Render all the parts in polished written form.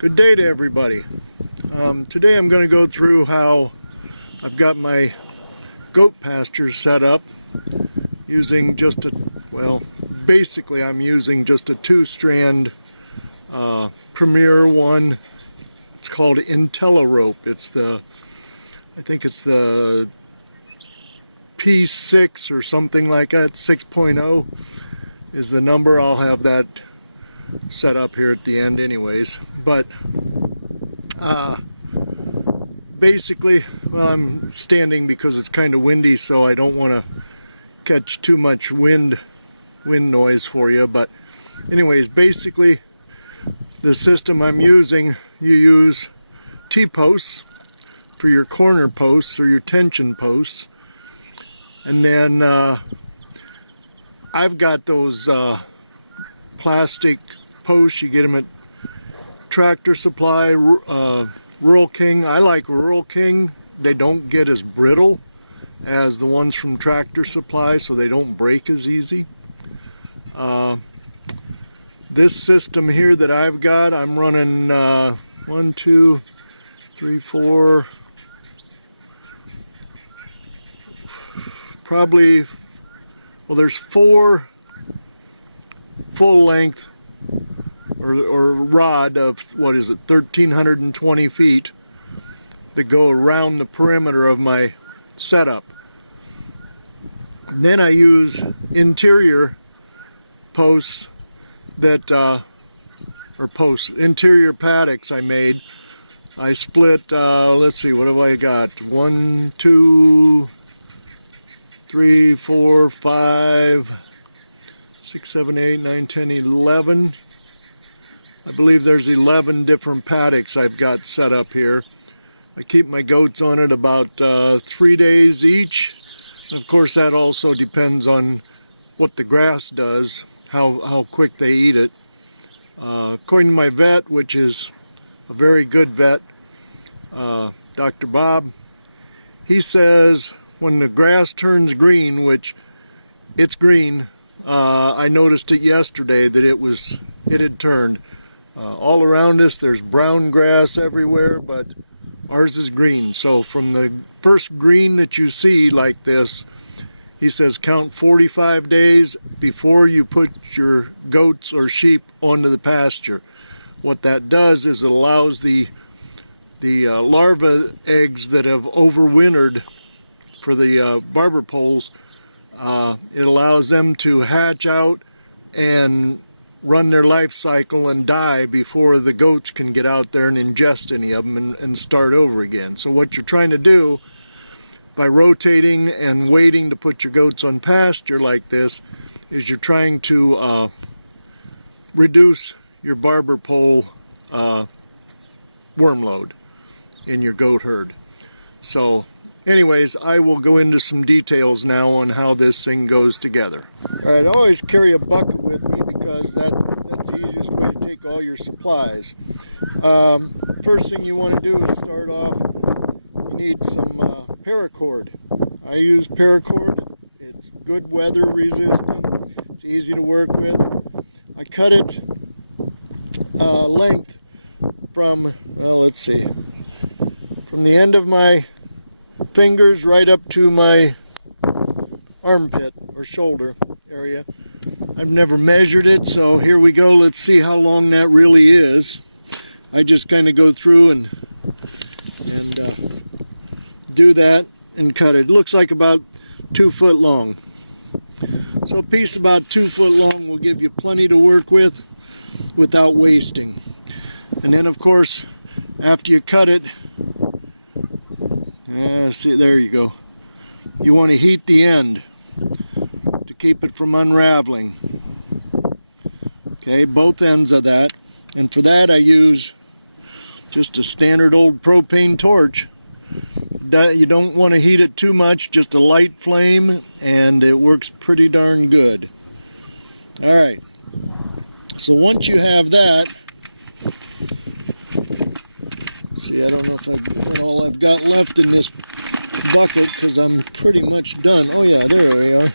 Good day to everybody. Today I'm going to go through how I've got my goat pasture set up using just basically I'm using just a two-strand Premier one. It's called IntelliRope. I think it's the P6 or something like that. 6.0 is the number. I'll have that set up here at the end anyways, but basically, well, I'm standing because it's kind of windy, so I don't want to catch too much wind noise for you. But anyways, basically the system I'm using, you use T-posts for your corner posts or your tension posts, and then I've got those plastic posts. You get them at Tractor Supply, Rural King. I like Rural King. They don't get as brittle as the ones from Tractor Supply, so they don't break as easy. This system here that I've got, I'm running 1, 2, 3, 4, probably, well, there's 4 full length or rod of, what is it, 1,320 feet that go around the perimeter of my setup. And then I use interior posts that, interior paddocks I made. I split, let's see, what have I got? 1, 2, 3, 4, 5, 6, 7, 8, 9, 10, 11. I believe there's 11 different paddocks I've got set up here. I keep my goats on it about 3 days each. And of course, that also depends on what the grass does, how quick they eat it. According to my vet, which is a very good vet, Dr. Bob, he says when the grass turns green, which it's green, I noticed it yesterday that it had turned. All around us there's brown grass everywhere, but ours is green. So from the first green that you see like this, he says count 45 days before you put your goats or sheep onto the pasture. What that does is it allows the larva eggs that have overwintered for the barber poles, it allows them to hatch out and run their life cycle and die before the goats can get out there and ingest any of them and start over again. So what you're trying to do by rotating and waiting to put your goats on pasture like this is you're trying to reduce your barber pole worm load in your goat herd. So anyways, I will go into some details now on how this thing goes together. All right, I always carry a bucket with me because that's the easiest way to take all your supplies. First thing you want to do is start off, you need some paracord. I use paracord. It's good weather resistant. It's easy to work with. I cut it length from, well, let's see, from the end of my fingers right up to my armpit or shoulder area. I've never measured it, so here we go. Let's see how long that really is. I just kind of go through and do that and cut it. It looks like about 2 foot long. So a piece about 2 foot long will give you plenty to work with without wasting. And then of course, after you cut it, see, there you go. You want to heat the end to keep it from unraveling. Okay, both ends of that. And for that I use just a standard old propane torch. You don't want to heat it too much, just a light flame, and it works pretty darn good. Alright, so once you have that, see, I don't know if what all I've got left in this bucket because I'm pretty much done. Oh yeah, there we are.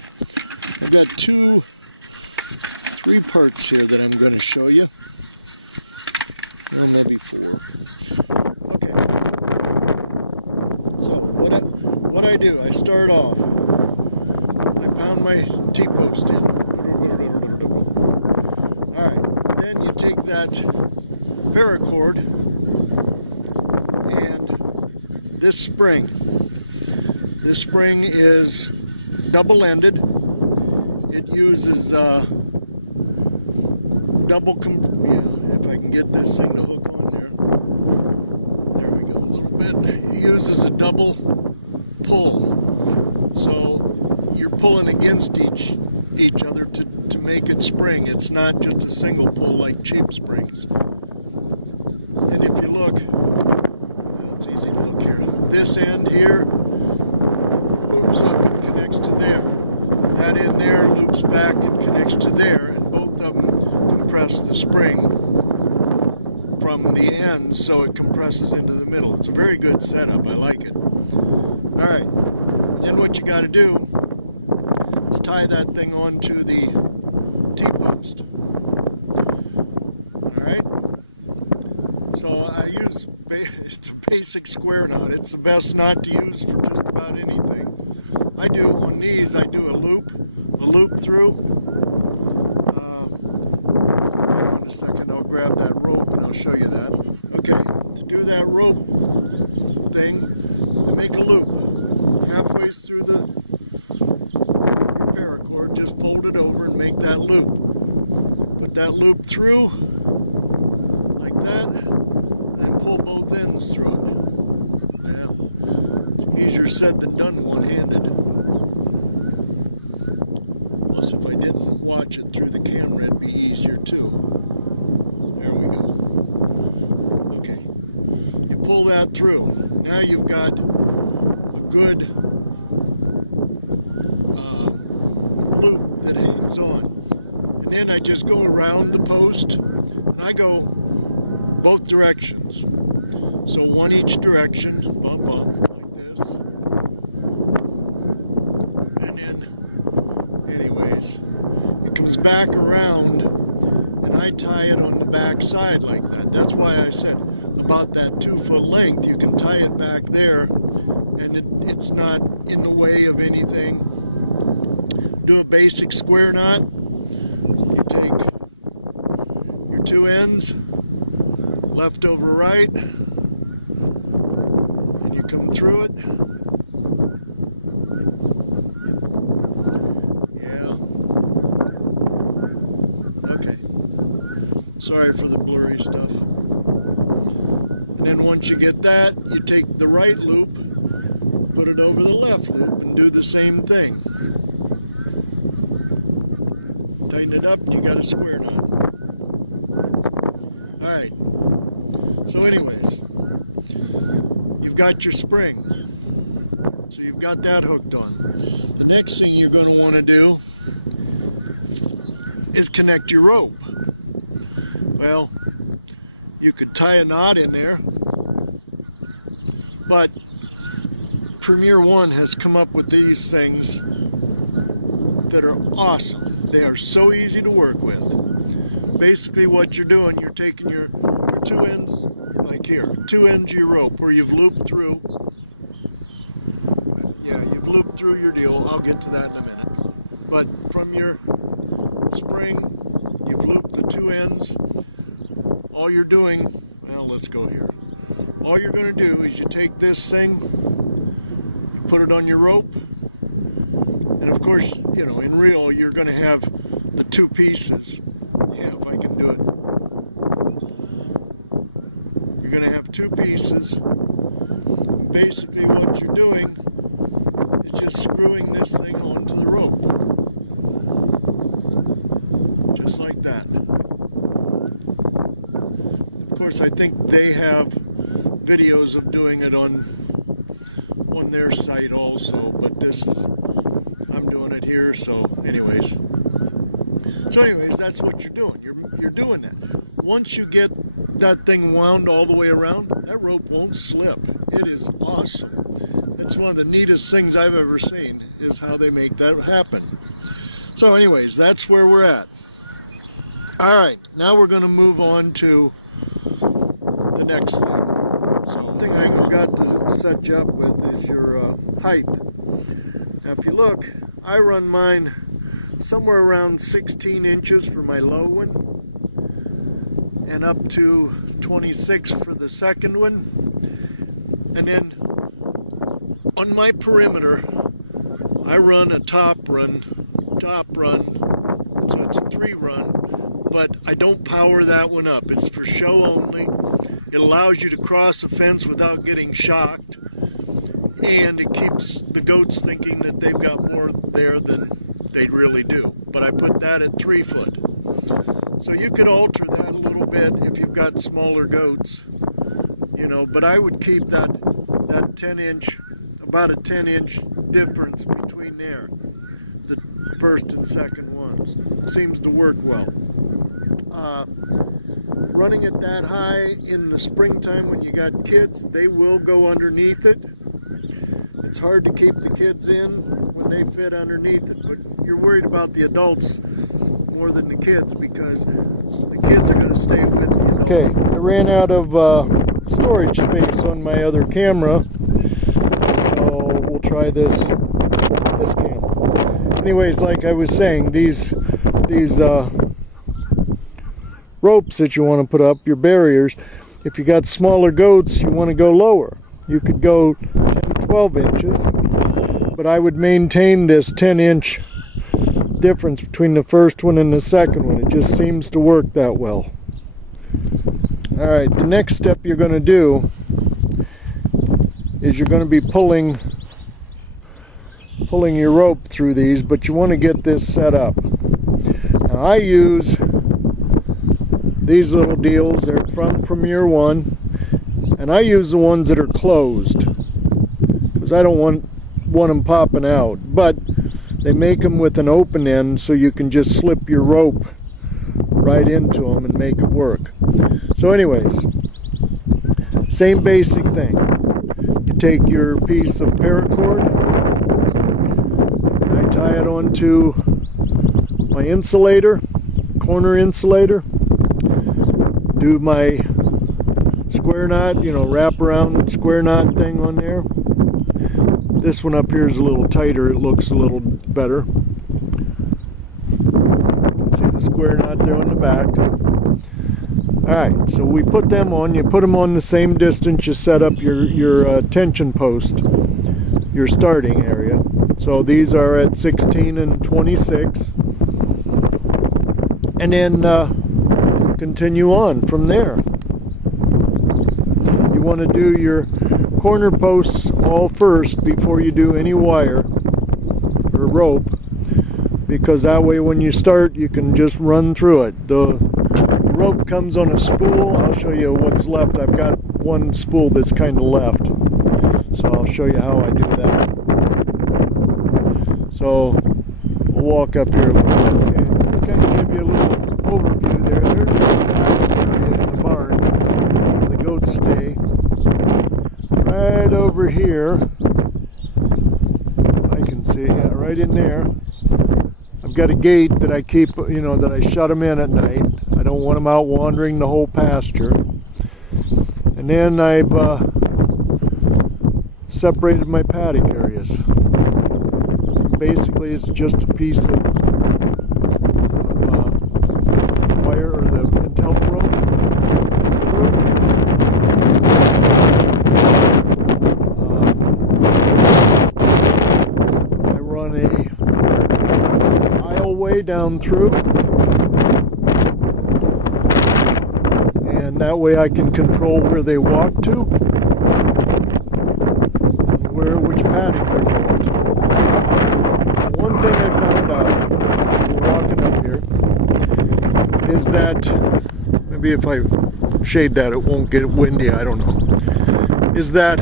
I've got 3 parts here that I'm going to show you. Well, maybe 4. Okay. So what I do, I start off. I pound my T-post in. All right. Then you take that paracord and this spring. This spring is double-ended. It uses if I can get this thing to hook on there. There we go, a little bit. It uses a double pull. So you're pulling against each other to make it spring. It's not just a single pull like cheap springs. And if you look, well, it's easy to look here. This end here loops up and connects to there. That end there loops back and connects to there, and both of them compress the spring from the ends, so it compresses into the middle. It's a very good setup. I like it. All right. And then what you got to do is tie that thing onto the T-post. All right. So I use it's a basic square knot. It's the best knot to use for just about anything. I do on these. I do a loop through. Hold on a second. I'll grab that rope and I'll show you that. Okay, to do that rope thing, you make a loop halfway through the paracord. Just fold it over and make that loop. Put that loop through like that, and then pull both ends through it. Yeah, it's easier said than done one-handed. Plus, if I didn't watch it through the camera, it'd be easier too. There we go. Okay. You pull that through. Now you've got a good loop that hangs on. And then I just go around the post, and I go both directions. So one each direction, bump, like this. And then, anyways, it comes back around, and I tie it on the back side like that. That's why I said about that 2-foot length. You can tie it back there, and it's not in the way of anything. Do a basic square knot. You take your 2 ends, left over right, and you come through it. Yeah. Okay. Sorry for the blurry stuff. And then once you get that, you take the right loop, put it over the left loop, and do the same thing. Tighten it up, and you got a square knot. Alright. So anyways, you've got your spring. So you've got that hooked on. The next thing you're going to want to do is connect your rope. Well, you could tie a knot in there, but Premier One has come up with these things that are awesome. They are so easy to work with. Basically what you're doing, you're taking your 2 ends, like here, 2 ends of your rope where you've looped through. Yeah, you've looped through your deal. I'll get to that in a minute. But from your spring, you've looped the 2 ends. All you're doing, well, let's go here. All you're going to do is you take this thing, you put it on your rope, and of course, you know, in reel, you're going to have the 2 pieces. Yeah, if I can do it. You're going to have 2 pieces. And basically what you're doing is just screwing this thing onto the rope. Just like that. Of course, I think they have videos of doing it on their site also, but this is, I'm doing it here, so anyways. So anyways, that's what you're doing. You're doing that. Once you get that thing wound all the way around, that rope won't slip. It is awesome. That's one of the neatest things I've ever seen, is how they make that happen. So anyways, that's where we're at. All right, now we're going to move on to the next thing. So the thing I forgot to set you up with is your height. Now if you look, I run mine somewhere around 16 inches for my low one and up to 26 for the second one. And then on my perimeter, I run a top run, so it's a 3 run, but I don't power that one up. It's for show only. It allows you to cross a fence without getting shocked, and it keeps the goats thinking that they've got more there than they really do. But I put that at 3 foot. So you could alter that a little bit if you've got smaller goats, you know, but I would keep that 10 inch, about a 10 inch difference between there, the first and second ones. Seems to work well. Running it that high in the springtime when you got kids, they will go underneath it. It's hard to keep the kids in when they fit underneath it, but you're worried about the adults more than the kids because the kids are going to stay with the adults. Okay, I ran out of storage space on my other camera, so we'll try this camera. Anyways, like I was saying, these ropes that you want to put up, your barriers, if you got smaller goats, you want to go lower. You could go 12 inches, but I would maintain this 10 inch difference between the first one and the second one. It just seems to work that well. Alright, the next step you're going to do is you're going to be pulling your rope through these, but you want to get this set up. Now I use these little deals. They're from Premier One, and I use the ones that are closed because I don't want them popping out, but they make them with an open end so you can just slip your rope right into them and make it work. So anyways, same basic thing. You take your piece of paracord, I tie it onto my insulator, corner insulator, do my square knot, you know, wrap around square knot thing on there. This one up here is a little tighter, it looks a little better. See the square knot there on the back. Alright, so we put them on. You put them on the same distance you set up your tension post, your starting area. So these are at 16 and 26. And then continue on from there. You want to do your corner posts all first before you do any wire or rope, because that way when you start you can just run through it. The rope comes on a spool. I'll show you what's left. I've got one spool that's kind of left, so I'll show you how I do that. So we'll walk up here a little bit. Kind of give you a little overview there. There's the barn where the goats stay. Right over here, I can see, yeah, right in there. I've got a gate that I keep, you know, that I shut them in at night. I don't want them out wandering the whole pasture. And then I've separated my paddock areas. Basically, it's just a piece of wire, or the telephone. I run a aisleway down through, and that way I can control where they walk to and which paddock they're going to. One thing I found out walking up here is that, maybe if I shade that it won't get windy, I don't know, is that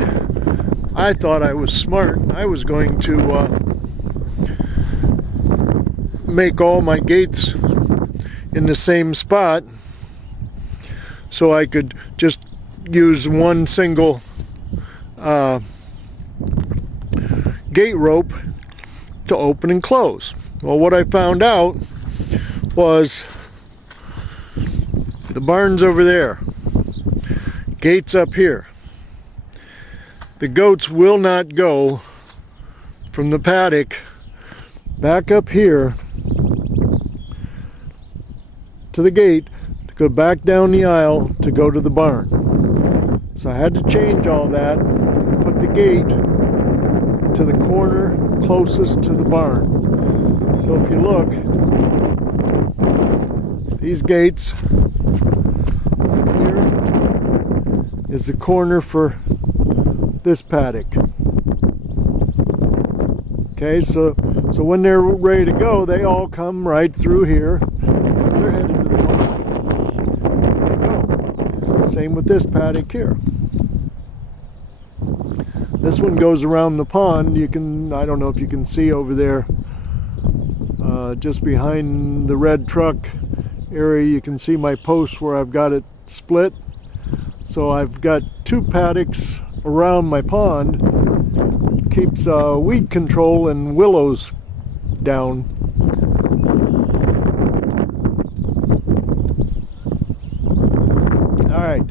I thought I was smart. I was going to make all my gates in the same spot so I could just use one single gate rope to open and close. Well, what I found out was the barn's over there. gates up here. The goats will not go from the paddock back up here to the gate to go back down the aisle to go to the barn. So I had to change all that and put the gate to the corner closest to the barn. So if you look, these gates here is the corner for this paddock. Okay, so when they're ready to go, they all come right through here because they're headed to the barn. Same with this paddock here. This one goes around the pond. You can, I don't know if you can see over there, just behind the red truck area, you can see my post where I've got it split. So I've got two paddocks around my pond. Keeps weed control and willows down. Alright.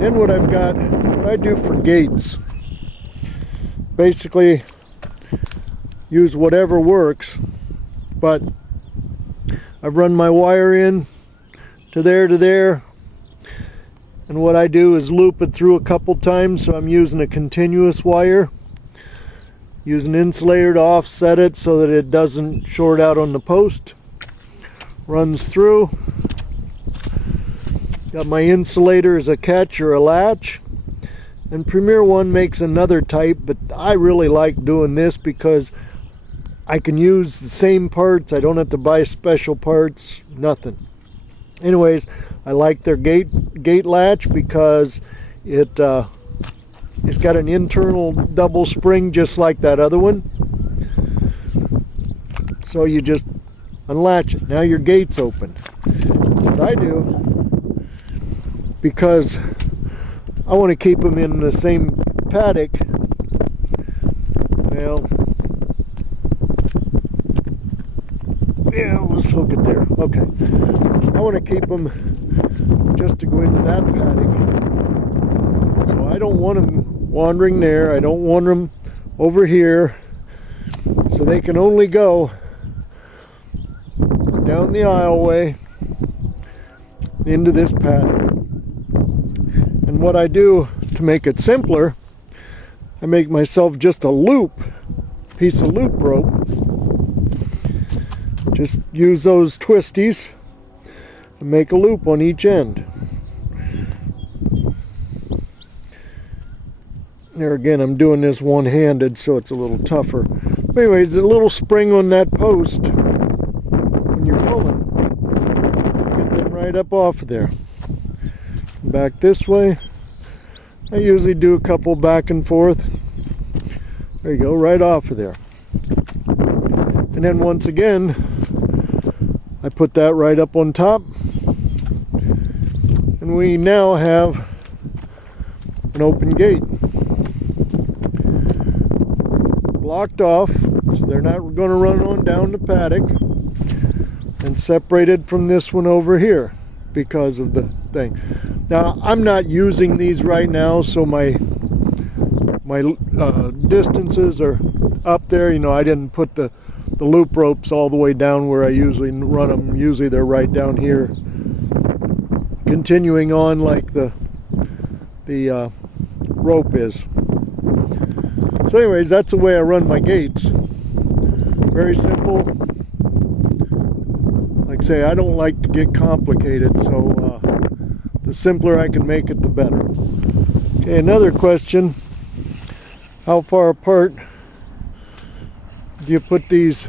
Then what I've got, what I do for gates, basically use whatever works, but I've run my wire in to there, and what I do is loop it through a couple times, so I'm using a continuous wire. Use an insulator to offset it so that it doesn't short out on the post. Runs through. Got my insulator as a catch or a latch. And Premier One makes another type, but I really like doing this because I can use the same parts. I don't have to buy special parts, nothing. Anyways, I like their gate latch because it's got an internal double spring just like that other one. So you just unlatch it. Now your gate's open. What I do, because I want to keep them in the same paddock, well, yeah, let's hook it there. Okay. I want to keep them just to go into that paddock. So I don't want them wandering there. I don't want them over here. So they can only go down the aisleway into this paddock. And what I do to make it simpler, I make myself just a piece of loop rope. Just use those twisties and make a loop on each end. There again, I'm doing this one-handed, so it's a little tougher. But anyways, the little spring on that post, when you're pulling, get them right up off of there. Back this way. I usually do a couple back and forth. There you go, right off of there. And then once again, I put that right up on top. And we now have an open gate. Blocked off, so they're not going to run on down the paddock. And separated from this one over here because of the thing. Now, I'm not using these right now, so my distances are up there. You know, I didn't put the loop ropes all the way down where I usually run them. Usually they're right down here, continuing on like the rope is. So anyways, that's the way I run my gates. Very simple. Like I say, I don't like to get complicated, so the simpler I can make it, the better. Okay, another question. How far apart do you put these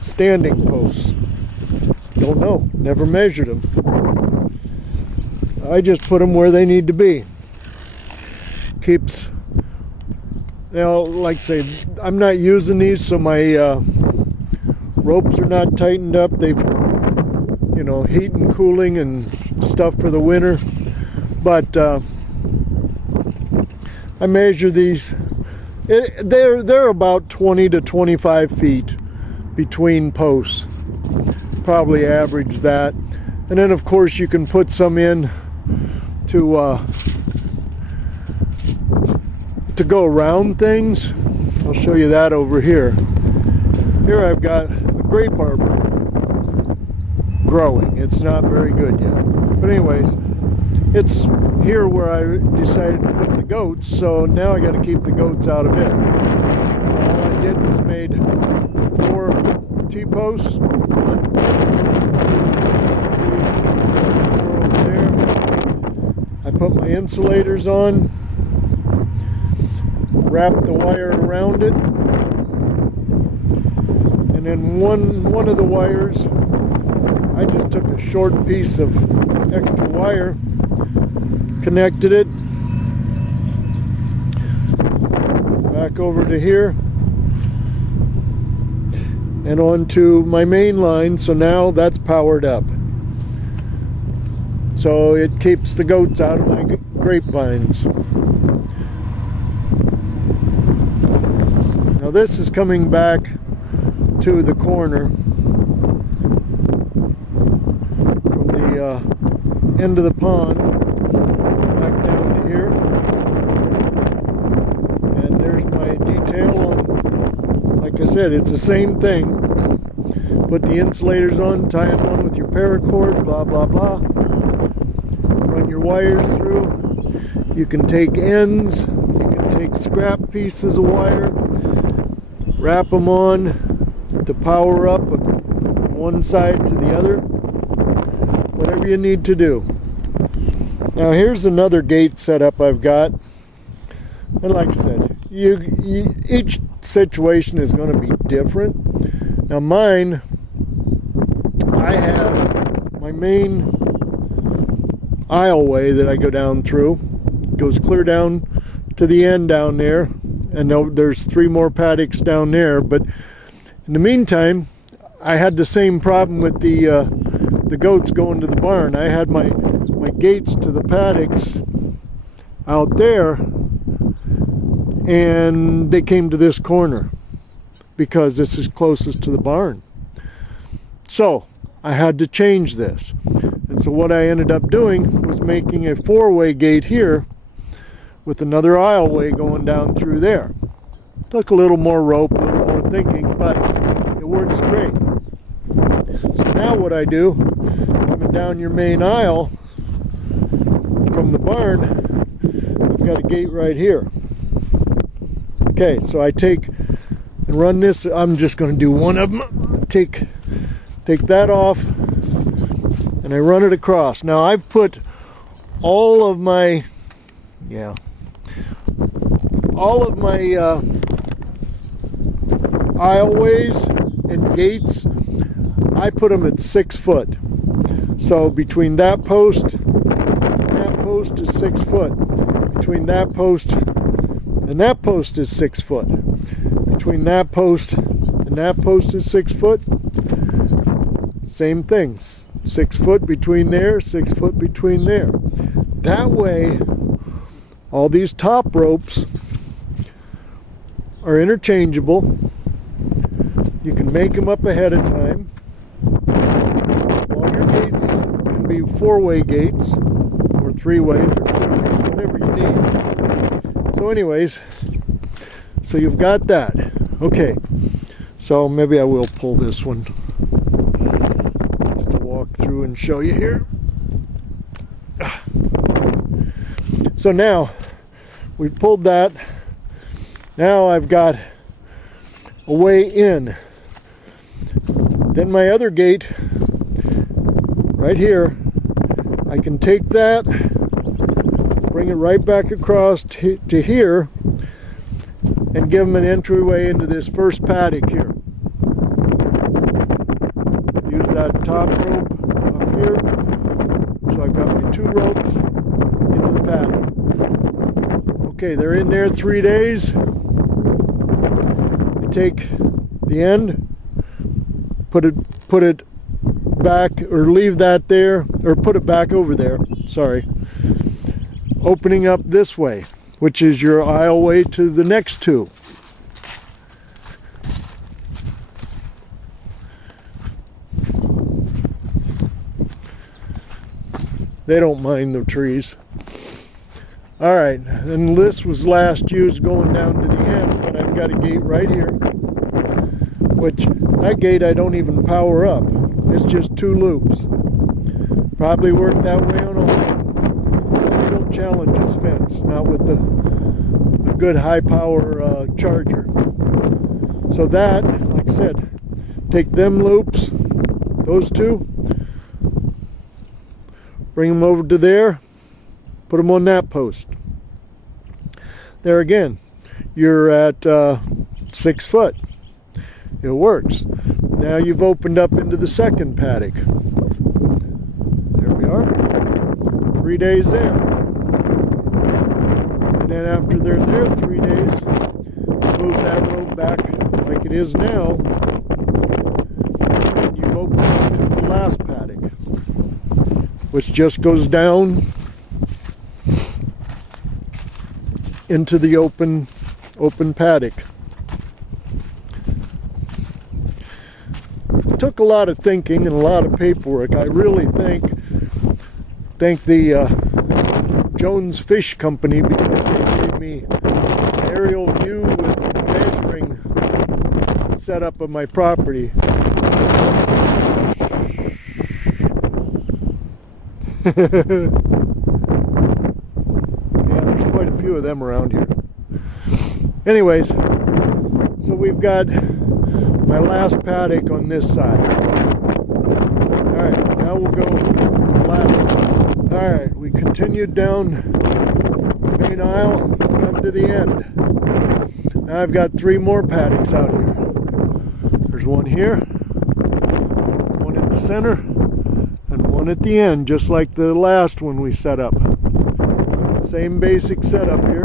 standing posts? Don't know. Never measured them. I just put them where they need to be. Keeps, you know, like I say, I'm not using these, so my ropes are not tightened up. They've, you know, heat and cooling and stuff for the winter. But I measure these. They're about 20 to 25 feet between posts. Probably average that. And then of course you can put some in to go around things. I'll show you that over here. Here I've got a grape arbor growing. It's not very good yet. But anyways, it's here where I decided to put the goats, so now I got to keep the goats out of it. What I did was made 4 T-posts. I put my insulators on, wrapped the wire around it, and then one of the wires, I just took a short piece of extra wire, connected it back over to here and onto my main line, so now that's powered up. So it keeps the goats out of my grapevines. Now this is coming back to the corner from the end of the pond back down here. And there's my detail on, like I said, it's the same thing. Put the insulators on, tie them on with your paracord, blah blah blah. Run your wires through. You can take ends, you can take scrap pieces of wire, wrap them on to power up from one side to the other, whatever you need to do. Now here's another gate setup I've got, and like I said, each situation is going to be different. Now mine, I have my main aisleway that I go down through, goes clear down to the end down there, and there's 3 more paddocks down there. But in the meantime, I had the same problem with the goats going to the barn. I had my gates to the paddocks out there, and they came to this corner because this is closest to the barn. So I had to change this. And so what I ended up doing was making a 4-way gate here with another aisleway going down through there. Took a little more rope, a little more thinking, but it works great. So now what I do, coming down your main aisle from the barn, I've got a gate right here. Okay, so I take and run this. I'm just going to do one of them. Take that off, and I run it across. Now I've put all of my aisleways and gates, I put them at 6 foot. So between that post and that post is 6 foot. Between that post and that post is 6 foot. Between that post and that post is 6 foot. Same thing. 6 foot between there, 6 foot between there. That way, all these top ropes are interchangeable. You can make them up ahead of time. All your gates can be 4-way gates, or 3-ways, or 2-ways, whatever you need. So anyways, so you've got that. Okay, so maybe I will pull this one just to walk through and show you here. So now we pulled that. Now I've got a way in. Then my other gate right here, I can take that, bring it right back across to here, and give them an entryway into this first paddock here. Use that top rope up here. So I got my 2 ropes into the paddock. Okay, they're in there 3 days. I take the end, put it back, or leave that there, or put it back over there, sorry. Opening up this way, which is your aisleway to the next 2. They don't mind the trees. All right, and this was last used going down to the end, but I've got a gate right here, which that gate I don't even power up. It's just 2 loops. Probably work that way on a farm. I don't challenge this fence, not with the good high power charger. So that, like I said, take them loops, those 2, bring them over to there, put them on that post. There again, you're at 6 foot. It works. Now you've opened up into the second paddock. There we are. 3 days in. And then after they're there 3 days, move that loop back like it is now. And you open up the last paddock, which just goes down into the open paddock. It took a lot of thinking and a lot of paperwork. I really thank the Jones Fish Company, because they gave me an aerial view with a measuring setup of my property. Quite a few of them around here. Anyways, so we've got my last paddock on this side. Alright, now we'll go last side. Alright, we continued down the main aisle, come to the end. Now I've got 3 more paddocks out here. There's one here, one in the center, and one at the end, just like the last one we set up. Same basic setup here.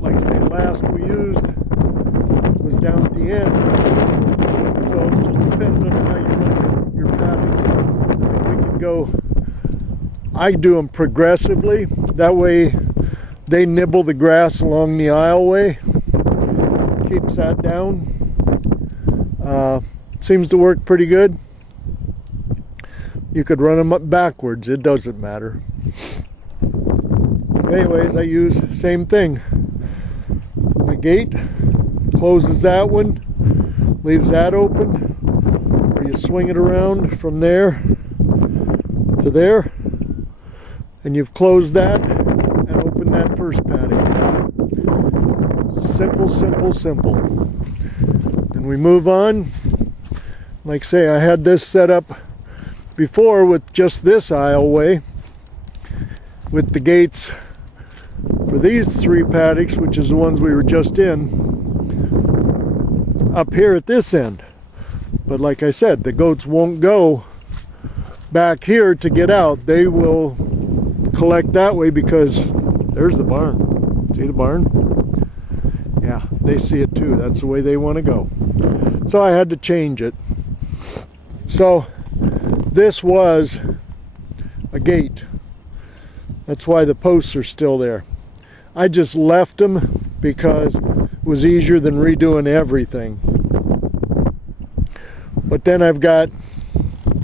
Like I said, last we used was down at the end. So it just depends on your paddocks. You can go, I do them progressively. That way they nibble the grass along the aisleway. Keeps that down. Seems to work pretty good. You could run them up backwards, it doesn't matter. Anyways, I use same thing. My gate closes that one, leaves that open. You swing it around from there to there, and you've closed that and opened that first paddock. Simple, simple, simple. And we move on. Like I say, I had this set up before with just this aisleway, with the gates for these 3 paddocks, which is the ones we were just in, up here at this end. But like I said, the goats won't go back here to get out. They will collect that way, because there's the barn. See the barn? Yeah, they see it too. That's the way they want to go. So I had to change it. So this was a gate. That's why the posts are still there. I just left them because it was easier than redoing everything. But then I've got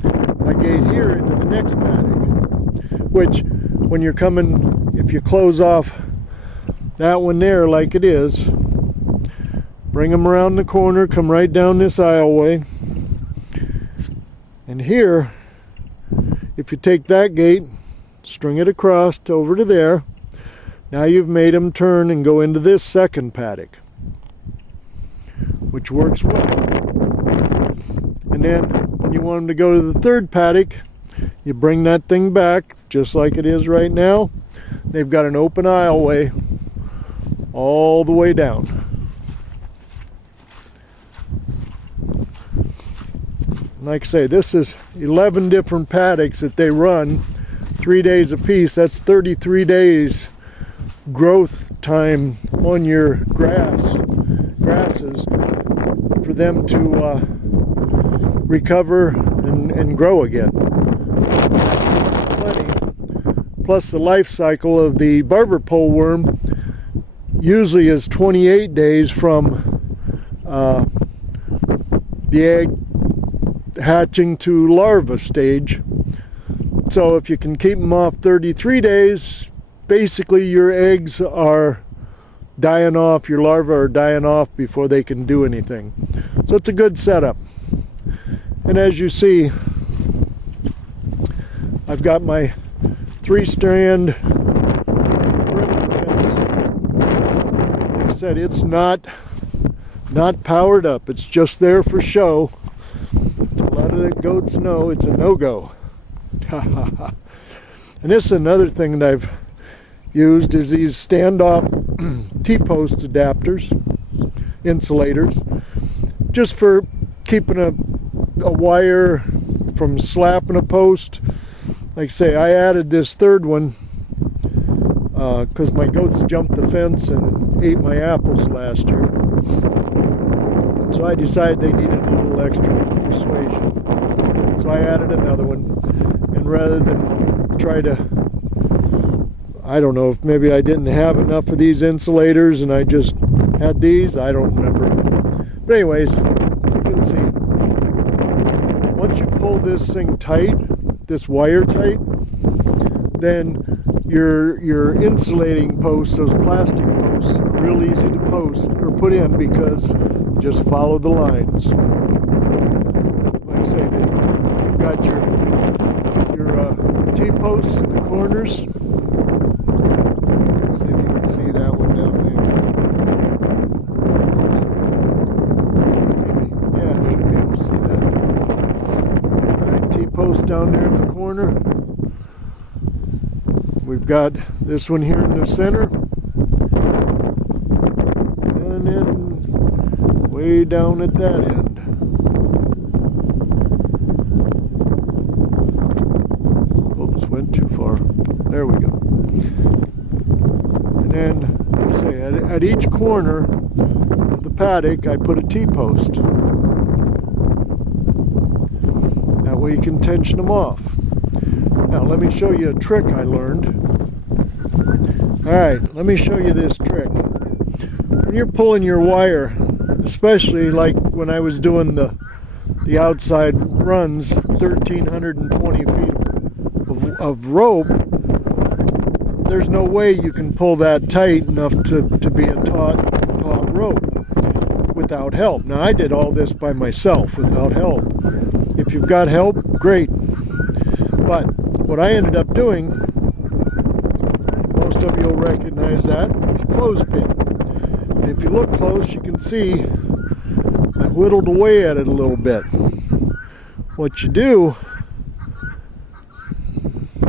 my gate here into the next paddock, which when you're coming, if you close off that one there like it is, bring them around the corner, come right down this aisleway. And here, if you take that gate, string it across over to there, now you've made them turn and go into this second paddock, which works well. And then when you want them to go to the third paddock, you bring that thing back just like it is right now. They've got an open aisleway all the way down. Like I say, this is 11 different paddocks that they run, 3 days a piece. That's 33 days growth time on your grasses for them to recover and grow again. Plus the life cycle of the barber pole worm usually is 28 days from the egg hatching to larva stage. So if you can keep them off 33 days, basically your eggs are dying off, your larvae are dying off before they can do anything. So it's a good setup. And as you see, I've got my 3-strand. Like I said, it's not powered up. It's just there for show. A lot of the goats know it's a no-go. And this is another thing that I've used is these standoff T-post adapters, insulators, just for keeping a wire from slapping a post. Like I say, I added this third one because my goats jumped the fence and ate my apples last year. And so I decided they needed a little extra persuasion. So I added another one. And rather than try to, I don't know if maybe I didn't have enough of these insulators and I just had these, I don't remember. But anyways, you can see, once you pull this thing tight, this wire tight, then your insulating posts, those plastic posts, are real easy to post or put in because just follow the lines. Like I say, you've got your T-posts at the corners. See if you can see that one down there. Yeah, should be able to see that. T-post down there at the corner. We've got this one here in the center. And then way down at that end. Oops, went too far. There we go. And then, let's say, at each corner of the paddock, I put a T-post. That way you can tension them off. Now, let me show you a trick I learned. Alright, let me show you this trick. When you're pulling your wire, especially like when I was doing the outside runs, 1,320 feet of rope, there's no way you can pull that tight enough to be a taut rope without help. Now, I did all this by myself without help. If you've got help, great. But what I ended up doing, most of you will recognize that, it's a clothespin. And if you look close, you can see I whittled away at it a little bit. What you do,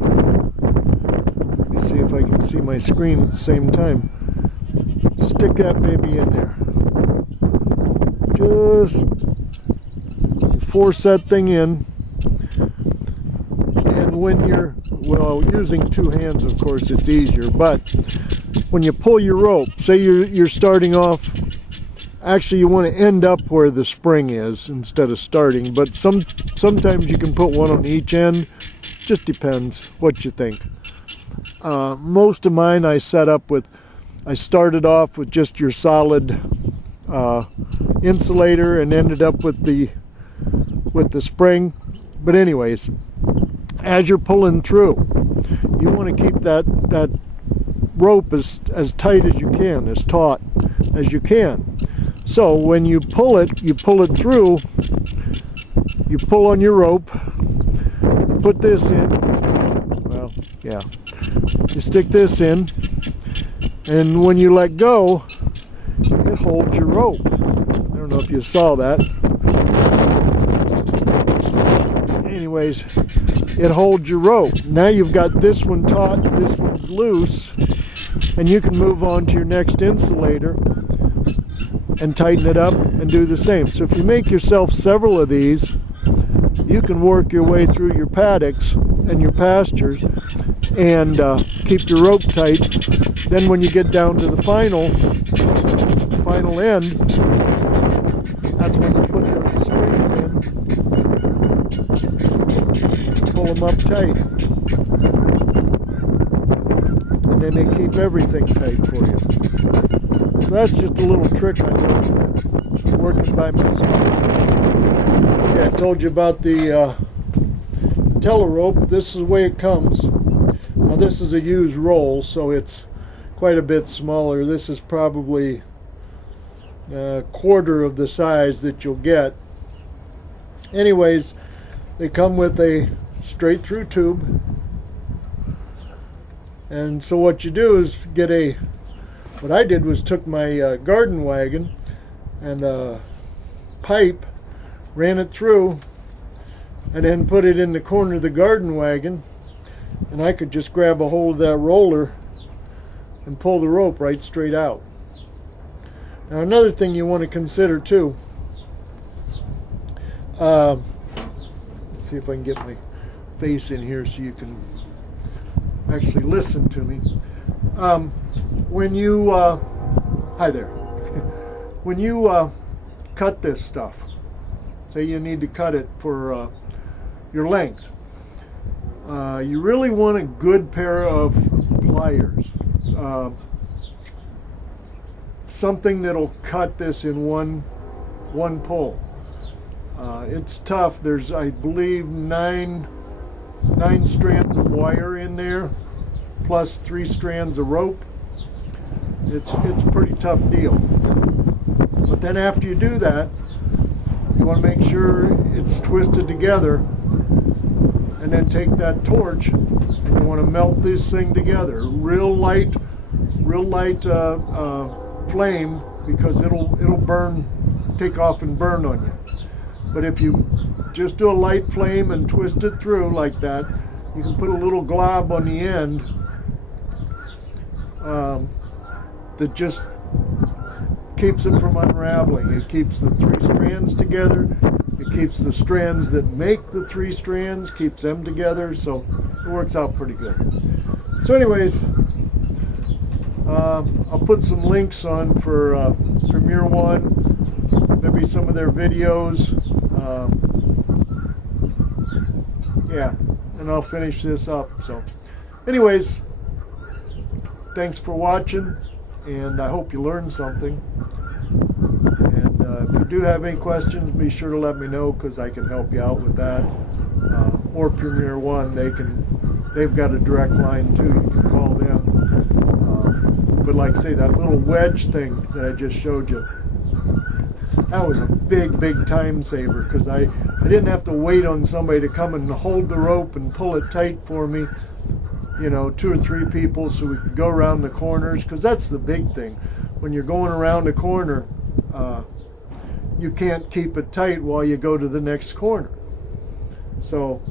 let me see if I can see my screen at the same time. Stick that baby in there. Just force that thing in. And when you're, well, using two hands, of course, it's easier, but when you pull your rope, say you're starting off, actually you want to end up where the spring is instead of starting, but sometimes you can put one on each end. Just depends what you think. Most of mine I set up with, I started off with just your solid insulator and ended up with the spring. But anyways, as you're pulling through, you want to keep that rope as tight as you can, as taut as you can. So when you pull it through, you pull on your rope, you put this in, well, yeah, you stick this in, and when you let go, it holds your rope. I don't know if you saw that. Anyways, it holds your rope. Now you've got this one taut, this one's loose, and you can move on to your next insulator and tighten it up and do the same. So if you make yourself several of these, you can work your way through your paddocks and your pastures and keep your rope tight. Then when you get down to the final end, that's when you put those springs in, pull them up tight, and then they keep everything tight for you. So that's just a little trick I learned working by myself. Yeah, I told you about the telerope, this is the way it comes. Now this is a used roll, so it's quite a bit smaller. This is probably a quarter of the size that you'll get. Anyways, they come with a straight through tube. And so what you do is get what I did was took my garden wagon and a pipe, ran it through, and then put it in the corner of the garden wagon, and I could just grab a hold of that roller and pull the rope right straight out. Now another thing you want to consider too, let's see if I can get my face in here so you can actually listen to me. When you hi there. When you cut this stuff, say you need to cut it for your length, you really want a good pair of pliers, something that'll cut this in one pull. It's tough. There's, I believe, nine strands of wire in there, plus 3 strands of rope. It's a pretty tough deal. But then after you do that, you want to make sure it's twisted together, and then take that torch and you want to melt this thing together. Real light flame, because it'll burn, take off and burn on you. But if you just do a light flame and twist it through like that, you can put a little glob on the end that just keeps it from unraveling. It keeps the 3 strands together. It keeps the strands that make the 3 strands, keeps them together, so it works out pretty good. So anyways, I'll put some links on for Premier One, maybe some of their videos. Yeah, and I'll finish this up. So anyways, thanks for watching, and I hope you learned something. And if you do have any questions, be sure to let me know, because I can help you out with that. Or Premier One, they've got a direct line too. You can call them. But like I say, that little wedge thing that I just showed you, that was a big time saver, because I didn't have to wait on somebody to come and hold the rope and pull it tight for me. You know, 2 or 3 people, so we could go around the corners, because that's the big thing. When you're going around a corner, you can't keep it tight while you go to the next corner. So,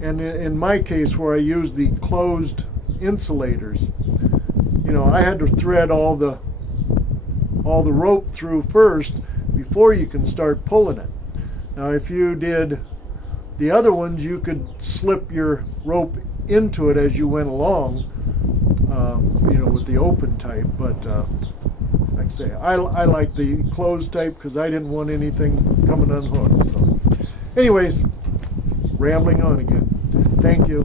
and in my case, where I used the closed insulators, you know, I had to thread all the rope through first before you can start pulling it. Now, if you did the other ones, you could slip your rope into it as you went along, you know, with the open type. But like I say, I like the closed type, because I didn't want anything coming unhooked. So anyways, rambling on again. Thank you.